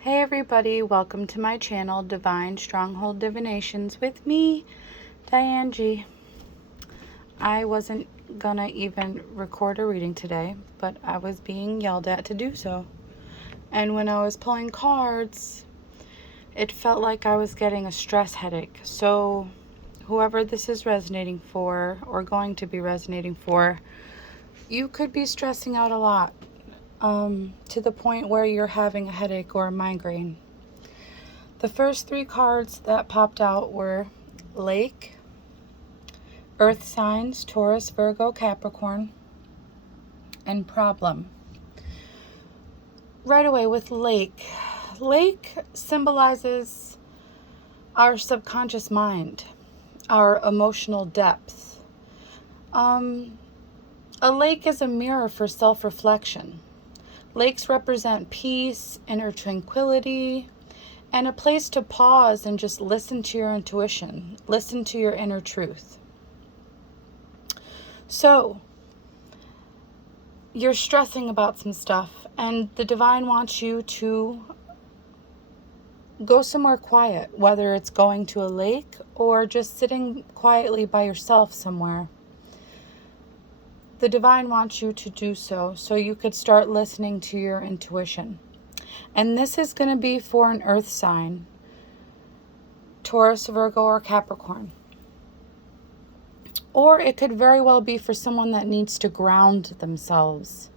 Hey everybody, welcome to my channel, Divine Stronghold Divinations with me, Diane G. I wasn't gonna even record a reading today, but I was being yelled at to do so. And when I was pulling cards, it felt like I was getting a stress headache. So whoever this is resonating for, or going to be resonating for, you could be stressing out a lot, to the point where you're having a headache or a migraine. The first three cards that popped out were Lake, Earth Signs, Taurus, Virgo, Capricorn, and Problem. Right away with Lake. Lake symbolizes our subconscious mind, our emotional depth. A lake is a mirror for self-reflection. Lakes represent peace, inner tranquility, and a place to pause and just listen to your intuition, listen to your inner truth. So, you're stressing about some stuff, and the divine wants you to go somewhere quiet, whether it's going to a lake or just sitting quietly by yourself somewhere. The divine wants you to do so you could start listening to your intuition. And this is going to be for an earth sign, Taurus, Virgo, or Capricorn. Or it could very well be for someone that needs to ground themselves.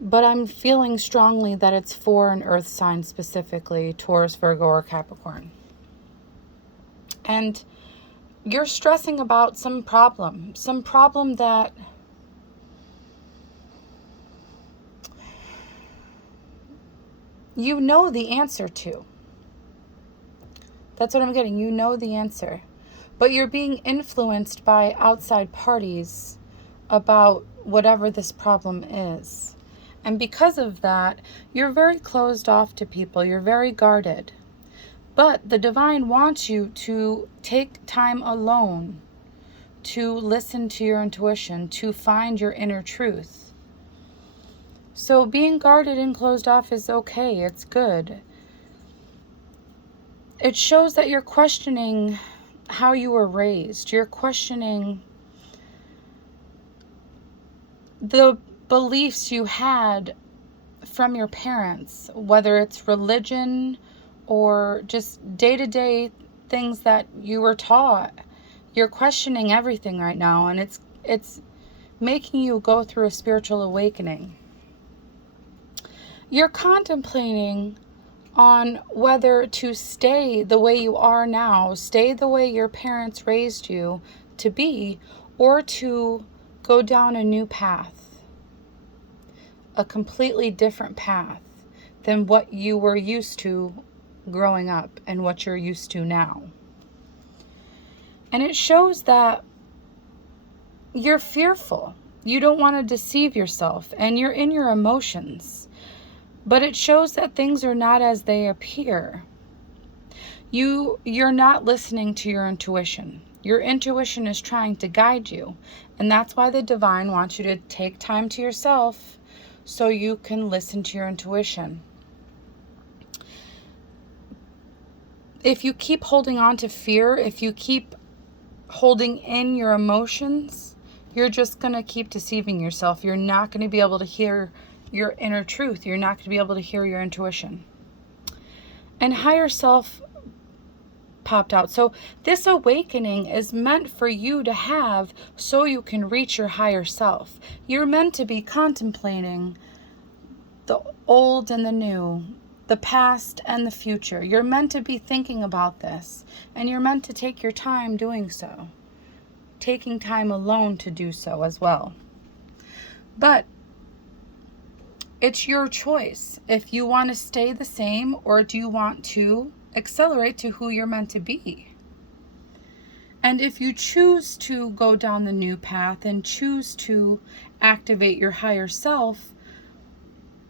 But I'm feeling strongly that it's for an earth sign specifically, Taurus, Virgo, or Capricorn. And you're stressing about some problem that you know the answer to. That's what I'm getting. You know the answer. But you're being influenced by outside parties about whatever this problem is. And because of that, you're very closed off to people. You're very guarded. But the divine wants you to take time alone to listen to your intuition, to find your inner truth. So being guarded and closed off is okay. It's good. It shows that you're questioning how you were raised. You're questioning the beliefs you had from your parents, whether it's religion or just day-to-day things that you were taught. You're questioning everything right now, and it's making you go through a spiritual awakening. You're contemplating on whether to stay the way you are now, stay the way your parents raised you to be, or to go down a new path, a completely different path than what you were used to growing up and what you're used to now. And it shows that you're fearful. You don't want to deceive yourself, and you're in your emotions. But it shows that things are not as they appear. You're not listening to your intuition. Your intuition is trying to guide you. And that's why the divine wants you to take time to yourself so you can listen to your intuition. If you keep holding on to fear, if you keep holding in your emotions, you're just going to keep deceiving yourself. You're not going to be able to hear your inner truth. You're not going to be able to hear your intuition. And higher self popped out. So this awakening is meant for you to have so you can reach your higher self. You're meant to be contemplating the old and the new, the past and the future. You're meant to be thinking about this, and you're meant to take your time doing so. Taking time alone to do so as well. But it's your choice if you want to stay the same, or do you want to accelerate to who you're meant to be. And if you choose to go down the new path and choose to activate your higher self,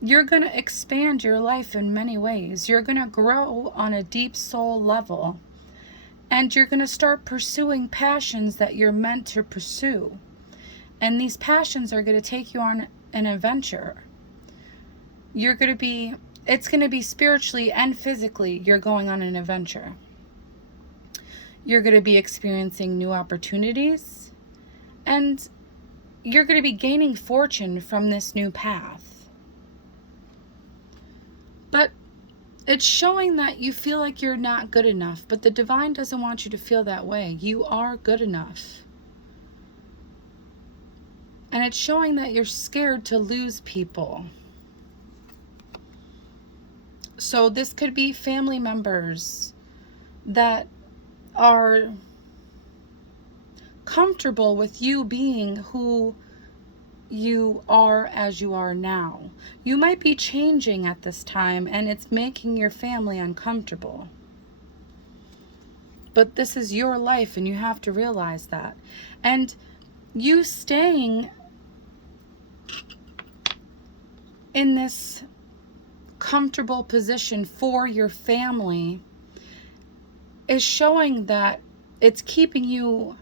you're going to expand your life in many ways. You're going to grow on a deep soul level, and you're going to start pursuing passions that you're meant to pursue. And these passions are going to take you on an adventure. You're going to be it's going to be spiritually and physically. You're going on an adventure. You're going to be experiencing new opportunities, and you're going to be gaining fortune from this new path. But it's showing that you feel like you're not good enough, but the divine doesn't want you to feel that way. You are good enough. And it's showing that you're scared to lose people. So this could be family members that are comfortable with you being who you are as you are now. You might be changing at this time, and it's making your family uncomfortable. But this is your life, and you have to realize that. And you staying in this comfortable position for your family is showing that it's keeping you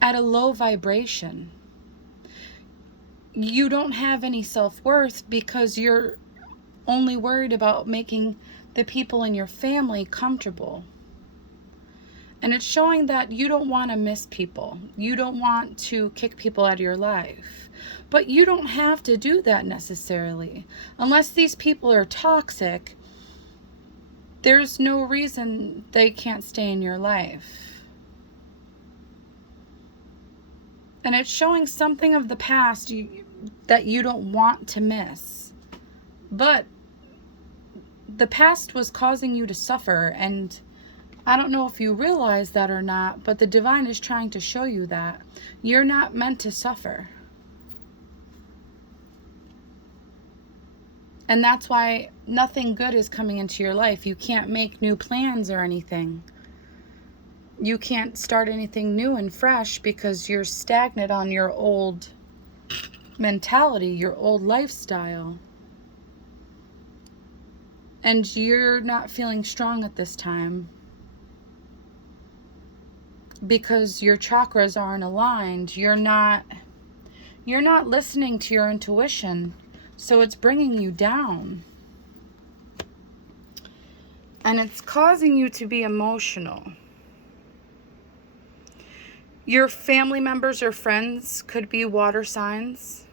at a low vibration. You don't have any self-worth because you're only worried about making the people in your family comfortable. And it's showing that you don't want to miss people. You don't want to kick people out of your life. But you don't have to do that necessarily. Unless these people are toxic, there's no reason they can't stay in your life. And it's showing something of the past that you don't want to miss. But the past was causing you to suffer, and I don't know if you realize that or not, but the divine is trying to show you that you're not meant to suffer. And that's why nothing good is coming into your life. You can't make new plans or anything. You can't start anything new and fresh because you're stagnant on your old mentality, your old lifestyle. And you're not feeling strong at this time because your chakras aren't aligned. You're not listening to your intuition. So it's bringing you down. And it's causing you to be emotional. Your family members or friends could be water signs.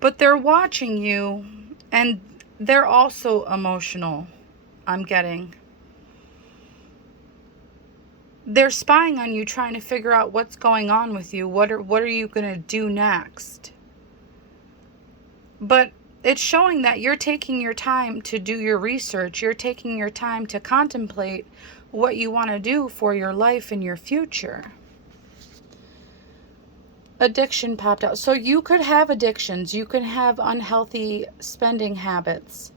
But they're watching you, and they're also emotional, I'm getting. They're spying on you, trying to figure out what's going on with you. What are you going to do next? But it's showing that you're taking your time to do your research. You're taking your time to contemplate what you want to do for your life and your future. Addiction popped out. So you could have addictions. You could have unhealthy spending habits,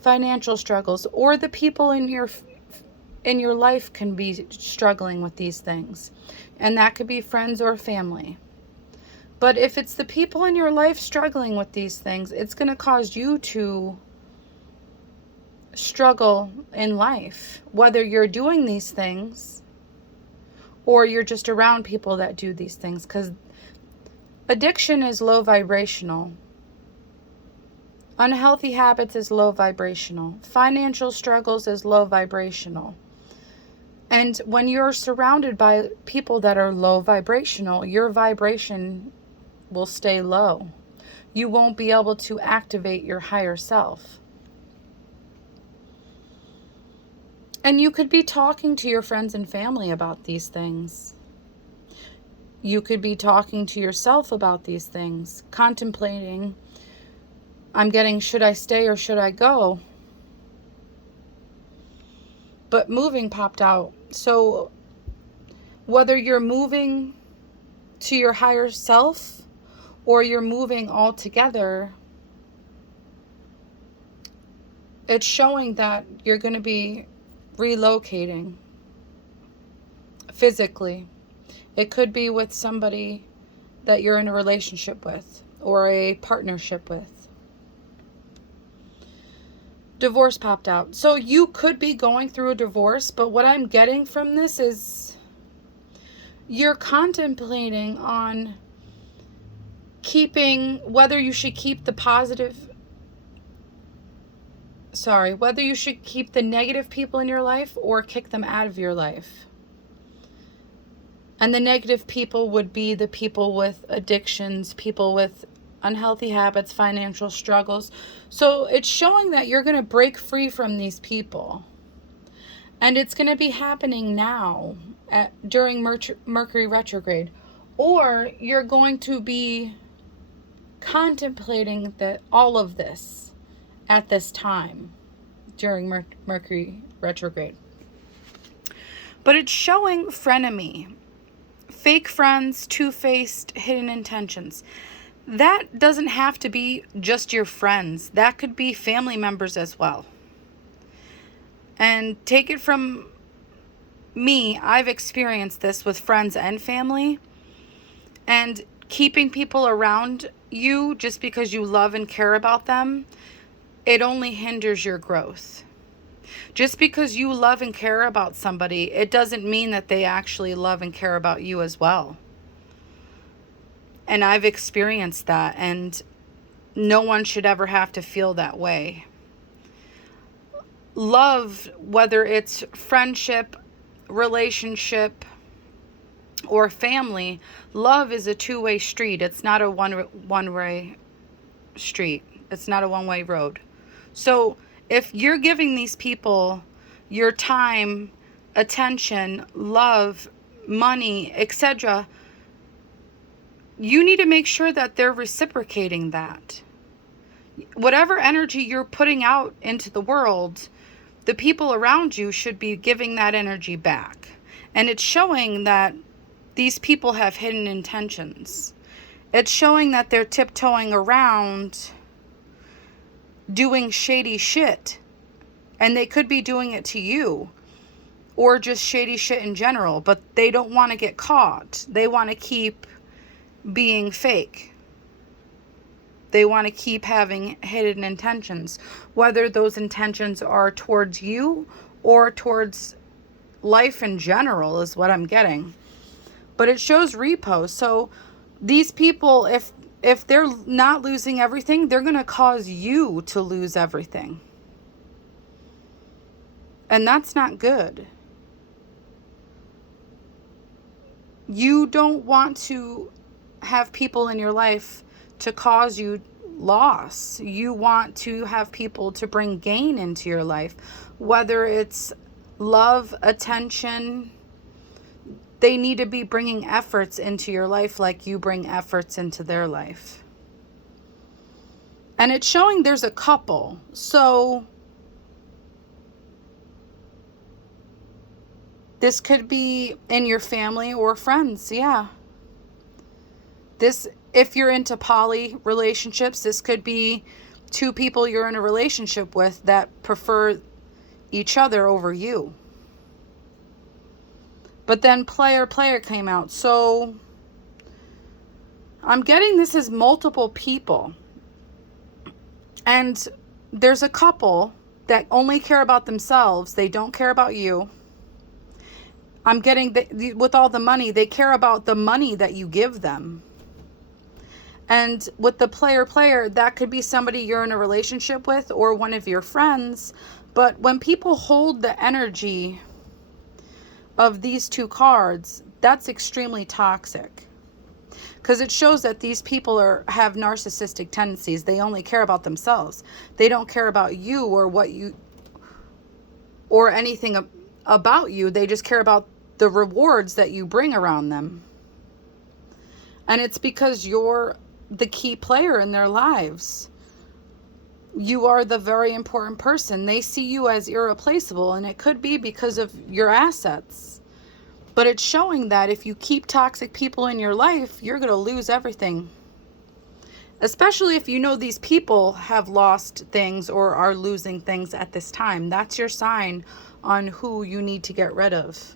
financial struggles, or the people in your life can be struggling with these things. And that could be friends or family. But if it's the people in your life struggling with these things, it's going to cause you to struggle in life, whether you're doing these things or you're just around people that do these things, because addiction is low vibrational. Unhealthy habits is low vibrational. Financial struggles is low vibrational. And when you're surrounded by people that are low vibrational, your vibration will stay low. You won't be able to activate your higher self. And you could be talking to your friends and family about these things. You could be talking to yourself about these things, contemplating, I'm getting, should I stay or should I go? But moving popped out. So whether you're moving to your higher self or you're moving all together, it's showing that you're going to be relocating physically. It could be with somebody that you're in a relationship with or a partnership with. Divorce popped out. So you could be going through a divorce, but what I'm getting from this is you're contemplating on keeping, whether you should keep the positive whether you should keep the negative people in your life or kick them out of your life. And the negative people would be the people with addictions, people with unhealthy habits, financial struggles. So it's showing that you're going to break free from these people. And it's going to be happening now during Mercury retrograde. Or you're going to be contemplating all of this at this time during Mercury retrograde. But it's showing frenemy, fake friends, two-faced, hidden intentions. That doesn't have to be just your friends. That could be family members as well. And take it from me, I've experienced this with friends and family. And keeping people around you just because you love and care about them, it only hinders your growth. Just because you love and care about somebody, it doesn't mean that they actually love and care about you as well. And I've experienced that, and no one should ever have to feel that way. Love, whether it's friendship, relationship, or family, love is a two-way street. It's not a one-way street. It's not a one-way road. So if you're giving these people your time, attention, love, money, etc., you need to make sure that they're reciprocating that. Whatever energy you're putting out into the world, the people around you should be giving that energy back. And it's showing that these people have hidden intentions. It's showing that they're tiptoeing around doing shady shit. And they could be doing it to you, or just shady shit in general, but they don't want to get caught. They want to keep being fake. They want to keep having hidden intentions, whether those intentions are towards you or towards life in general is what I'm getting. But it shows repo. So these people, if they're not losing everything, they're going to cause you to lose everything. And that's not good. You don't want to have people in your life to cause you loss. You want to have people to bring gain into your life, whether it's love, attention. They need to be bringing efforts into your life like you bring efforts into their life. And it's showing there's a couple. So this could be in your family or friends, yeah. This, if you're into poly relationships, this could be two people you're in a relationship with that prefer each other over you. But then player came out. So I'm getting this as multiple people. And there's a couple that only care about themselves. They don't care about you. I'm getting with all the money, they care about the money that you give them. And with the player, that could be somebody you're in a relationship with or one of your friends. But when people hold the energy of these two cards, that's extremely toxic. Because it shows that these people have narcissistic tendencies. They only care about themselves. They don't care about you or what you, or anything about you. They just care about the rewards that you bring around them. And it's because you're the key player in their lives. You are the very important person. They see you as irreplaceable, and it could be because of your assets. But it's showing that if you keep toxic people in your life, you're going to lose everything. Especially if you know these people have lost things or are losing things at this time. That's your sign on who you need to get rid of.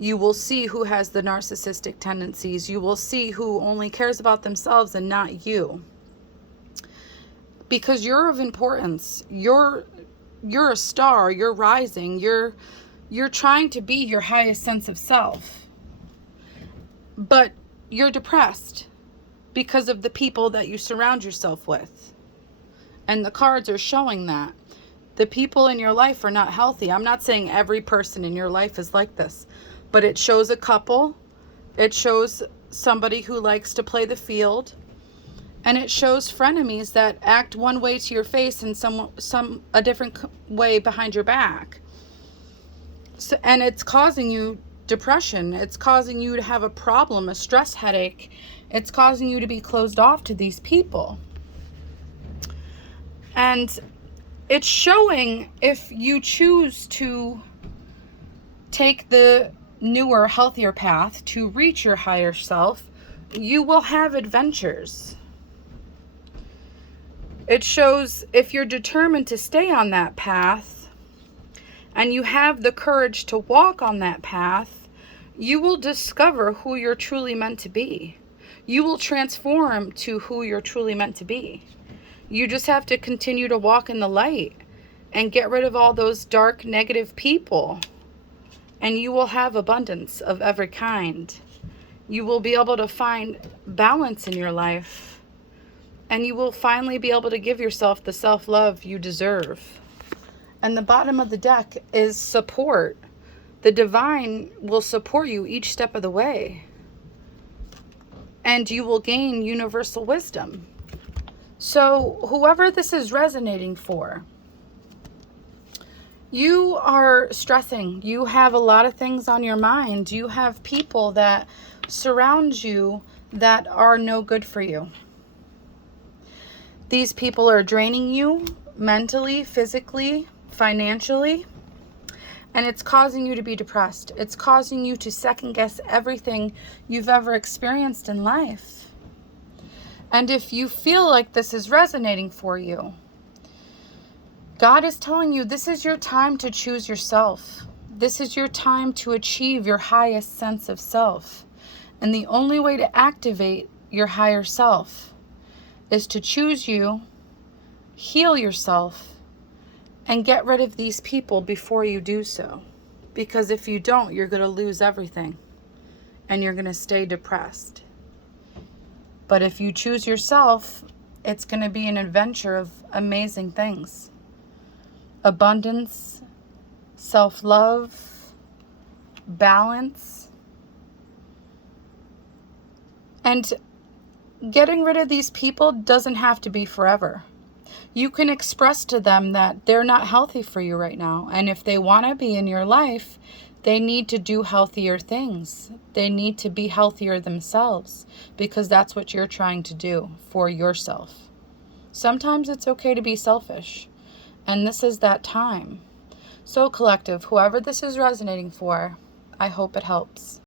You will see who has the narcissistic tendencies. You will see who only cares about themselves and not you. Because you're of importance. You're a star. You're rising. You're trying to be your highest sense of self. But you're depressed because of the people that you surround yourself with. And the cards are showing that. The people in your life are not healthy. I'm not saying every person in your life is like this, but it shows a couple. It shows somebody who likes to play the field. And it shows frenemies that act one way to your face and a different way behind your back. So, and it's causing you depression. It's causing you to have a problem, a stress headache. It's causing you to be closed off to these people. And it's showing if you choose to take the newer, healthier path to reach your higher self, you will have adventures. It shows if you're determined to stay on that path and you have the courage to walk on that path, you will discover who you're truly meant to be. You will transform to who you're truly meant to be. You just have to continue to walk in the light and get rid of all those dark, negative people. And you will have abundance of every kind. You will be able to find balance in your life. And you will finally be able to give yourself the self-love you deserve. And the bottom of the deck is support. The divine will support you each step of the way. And you will gain universal wisdom. So whoever this is resonating for, you are stressing. You have a lot of things on your mind. You have people that surround you that are no good for you. These people are draining you mentally, physically, financially, and it's causing you to be depressed. It's causing you to second guess everything you've ever experienced in life. And if you feel like this is resonating for you, God is telling you this is your time to choose yourself. This is your time to achieve your highest sense of self. And the only way to activate your higher self is to choose you, heal yourself, and get rid of these people before you do so. Because if you don't, you're going to lose everything. And you're going to stay depressed. But if you choose yourself, it's going to be an adventure of amazing things. Abundance, self-love, balance. And getting rid of these people doesn't have to be forever. You can express to them that they're not healthy for you right now. And if they want to be in your life, they need to do healthier things. They need to be healthier themselves because that's what you're trying to do for yourself. Sometimes it's okay to be selfish, and this is that time. So collective, whoever this is resonating for, I hope it helps.